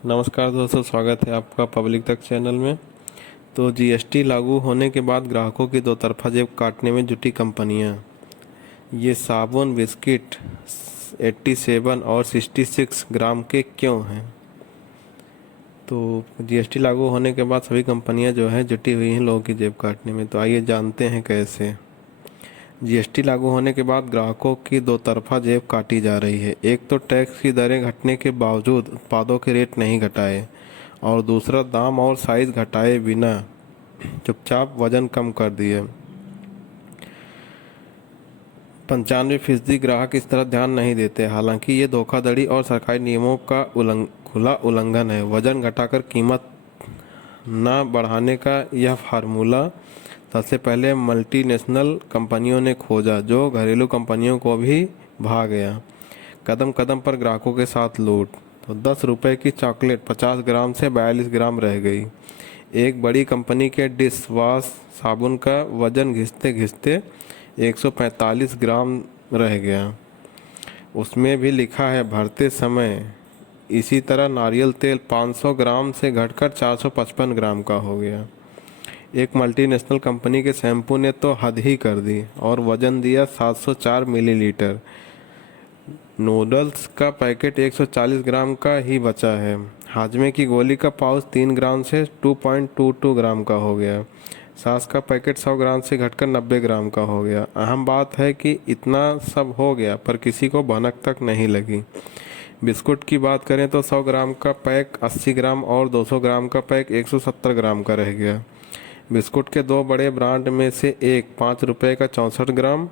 नमस्कार दोस्तों, स्वागत है आपका पब्लिक तक चैनल में। तो जीएसटी लागू होने के बाद ग्राहकों की दो तरफा जेब काटने में जुटी कंपनियां। ये साबुन बिस्किट 87 और 66 ग्राम के क्यों हैं? तो जीएसटी लागू होने के बाद सभी कंपनियां जो है जुटी हुई हैं लोगों की जेब काटने में। तो आइए जानते हैं कैसे। जीएसटी लागू होने के बाद ग्राहकों की दो तरफा जेब काटी जा रही है। एक तो टैक्स की दरें घटने के बावजूद उत्पादों के रेट नहीं घटाए, और दूसरा दाम और साइज घटाए बिना चुपचाप वजन कम कर दिए। 95% ग्राहक इस तरह ध्यान नहीं देते। हालांकि ये धोखाधड़ी और सरकारी नियमों का खुला उल्लंघन है। वजन घटाकर कीमत न बढ़ाने का यह फार्मूला सबसे पहले मल्टीनेशनल कंपनियों ने खोजा, जो घरेलू कंपनियों को भी भा गया। कदम कदम पर ग्राहकों के साथ लूट। तो 10 रुपए की चॉकलेट 50 ग्राम से 42 ग्राम रह गई। एक बड़ी कंपनी के डिश वॉश साबुन का वजन घिसते घिसते 145 ग्राम रह गया। उसमें भी लिखा है भरते समय। इसी तरह नारियल तेल 500 ग्राम से घटकर 455 ग्राम का हो गया। एक मल्टीनेशनल कंपनी के शैम्पू ने तो हद ही कर दी और वजन दिया 704 मिलीलीटर। नूडल्स का पैकेट 140 ग्राम का ही बचा है। हाजमे की गोली का पाउच 3 ग्राम से 2.22 ग्राम का हो गया। सास का पैकेट 100 ग्राम से घटकर 90 ग्राम का हो गया। अहम बात है कि इतना सब हो गया पर किसी को भनक तक नहीं लगी। बिस्कुट की बात करें तो 100 ग्राम का पैक 80 ग्राम और 200 ग्राम का पैक 170 ग्राम का रह गया। बिस्कुट के दो बड़े ब्रांड में से एक 5 रुपये का 64 ग्राम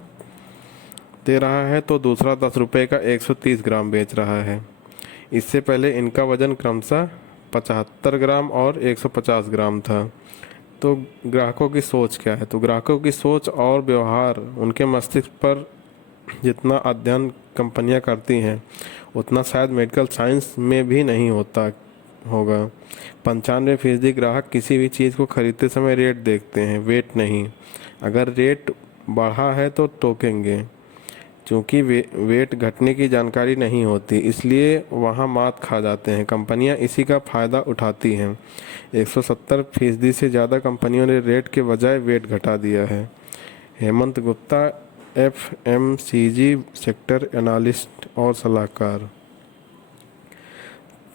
दे रहा है तो दूसरा 10 रुपये का 130 ग्राम बेच रहा है। इससे पहले इनका वजन क्रमशः 75 ग्राम और 150 ग्राम था। तो ग्राहकों की सोच क्या है? तो ग्राहकों की सोच और व्यवहार उनके मस्तिष्क पर जितना अध्ययन कंपनियां करती हैं उतना शायद मेडिकल साइंस में भी नहीं होता होगा। 95% ग्राहक किसी भी चीज़ को खरीदते समय रेट देखते हैं, वेट नहीं। अगर रेट बढ़ा है तो टोकेंगे, क्योंकि वेट घटने की जानकारी नहीं होती, इसलिए वहाँ मात खा जाते हैं। कंपनियां इसी का फ़ायदा उठाती हैं। 170% से ज़्यादा कंपनियों ने रेट के बजाय वेट घटा दिया है। Hemant Gupta, FMCG sector analyst और सलाहकार।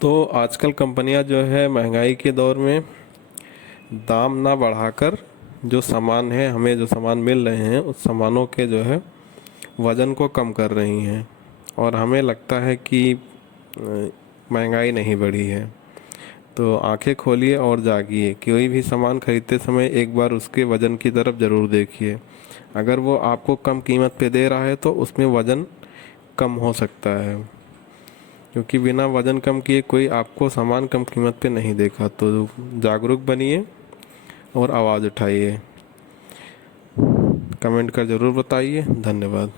तो आजकल कंपनियां जो है महंगाई के दौर में दाम ना बढ़ाकर जो सामान है, हमें जो सामान मिल रहे हैं उस सामानों के जो है वज़न को कम कर रही हैं, और हमें लगता है कि महंगाई नहीं बढ़ी है। तो आंखें खोलिए और जागिए। कोई भी सामान खरीदते समय एक बार उसके वज़न की तरफ ज़रूर देखिए। अगर वो आपको कम कीमत पे दे रहा है तो उसमें वज़न कम हो सकता है, क्योंकि बिना वज़न कम किए कोई आपको सामान कम कीमत पे नहीं देगा। तो जागरूक बनिए और आवाज़ उठाइए। कमेंट कर ज़रूर बताइए। धन्यवाद।